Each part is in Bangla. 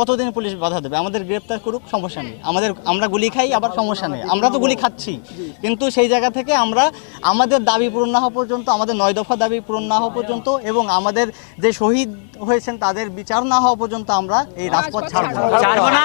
কতদিন পুলিশ বাধা দেবে? আমাদের গ্রেপ্তার করুক সমস্যা নেই। আমাদের আমরা গুলি খাই আবার সমস্যা নেই। আমরা তো গুলি খাচ্ছি। কিন্তু সেই জায়গা থেকে আমরা আমাদের দাবি পূরণ না হওয়া পর্যন্ত আমাদের নয় দফা দাবি পূরণ না হওয়া পর্যন্ত এবং আমাদের যে শহীদ হয়েছেন তাদের বিচার না হওয়া পর্যন্ত আমরা এই রাজপথ ছাড়ব না।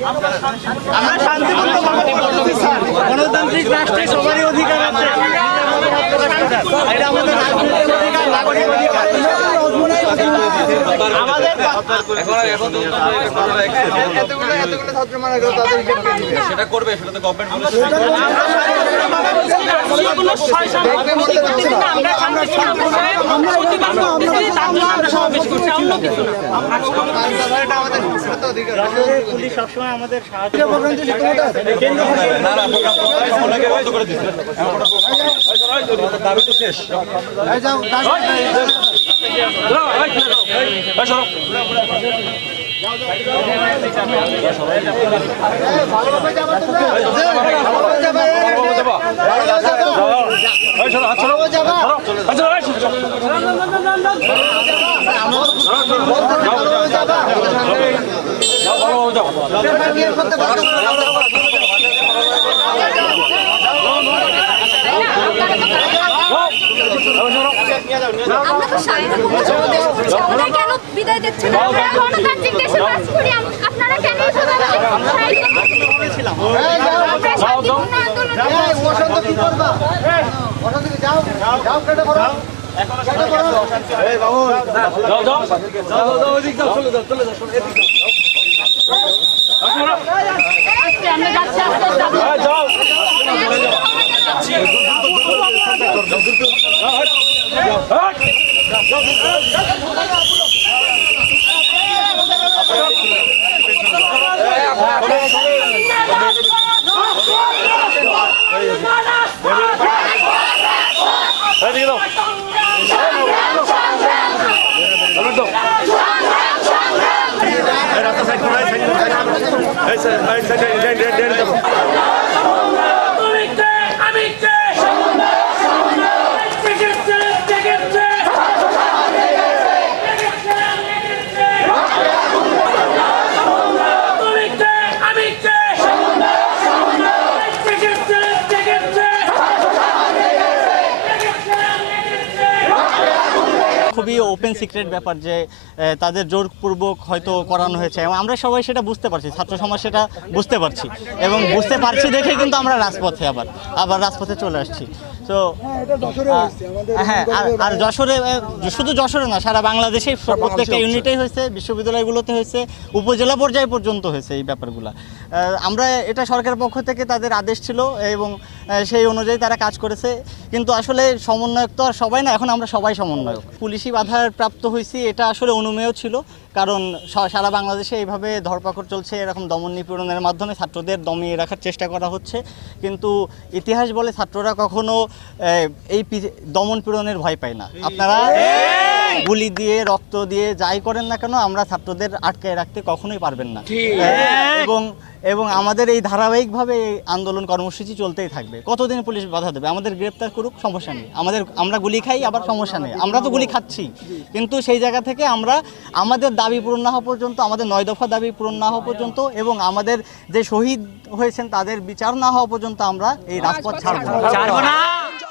আমরা শান্তিপূর্ণভাবে শান্তিপূর্ণ প্রতিবাদ করতে চাই আর কিছু চাই না আমরা আমরা শান্তিপূর্ণ গণতান্ত্রিক রাষ্ট্রে সবারই অধিকার আছে। এটা আমাদের রাজনৈতিক অধিকার নাগরিক অধিকার। আমাদের সেটা করবে সেটা তো গভর্নমেন্ট পুলিশ সবসময় আমাদের সাহায্য দাবি তো শেষ আমরা কেন বিদায় দিচ্ছেন আমরা গণতান্ত্রিক দেশে বাস করি আপনারা কেন এসব আমাদের সাহায্য করছেন? আমরা শান্তিপূর্ণ আন্দোলন আজকে আমরা খুবই ওপেন সিক্রেট ব্যাপার যে তাদের জোরপূর্বক হয়তো করানো হয়েছে। এবং আমরা সবাই সেটা বুঝতে পারছি ছাত্র সমাজ সেটা বুঝতে পারছি। এবং বুঝতে পারছি দেখে কিন্তু আমরা রাজপথে আবার আবার রাজপথে চলে আসছি। তো হ্যাঁ আর- যশোরে শুধু যশোরে না সারা বাংলাদেশে প্রত্যেকটা ইউনিটেই হয়েছে বিশ্ববিদ্যালয়গুলোতে হয়েছে উপজেলা পর্যায় পর্যন্ত হয়েছে এই ব্যাপারগুলো। আমরা এটা সরকারের পক্ষ থেকে তাদের আদেশ ছিল এবং সেই অনুযায়ী তারা কাজ করেছে। কিন্তু আসলে সমন্বয়ক তো আর সবাই না, এখন আমরা সবাই সমন্বয়ক। পুলিশি বাধার প্রাপ্ত হয়েছি, এটা আসলে অনুমেয় ছিল। কারণ সারা বাংলাদেশে এইভাবে ধরপাকড় চলছে, এরকম দমন নিপীড়নের মাধ্যমে ছাত্রদের দমিয়ে রাখার চেষ্টা করা হচ্ছে। কিন্তু ইতিহাস বলে ছাত্ররা কখনো এই দমন পীড়নের ভয় পায় না। আপনারা গুলি দিয়ে রক্ত দিয়ে যাই করেন না কেন আমরা ছাত্রদের আটকায় রাখতে কখনোই পারবেন না। এবং এবং আমাদের এই ধারাবাহিকভাবে এই আন্দোলন কর্মসূচি চলতেই থাকবে। কতদিন পুলিশ বাধা দেবে? আমাদের গ্রেপ্তার করুক সমস্যা নেই। আমাদের আমরা গুলি খাই আবার সমস্যা নেই। আমরা তো গুলি খাচ্ছি। কিন্তু সেই জায়গা থেকে আমরা আমাদের দাবি পূরণ না হওয়া পর্যন্ত আমাদের নয় দফা দাবি পূরণ না হওয়া পর্যন্ত এবং আমাদের যে শহীদ হয়েছেন তাদের বিচার না হওয়া পর্যন্ত আমরা এই রাজপথ ছাড়ব ছাড়বো না।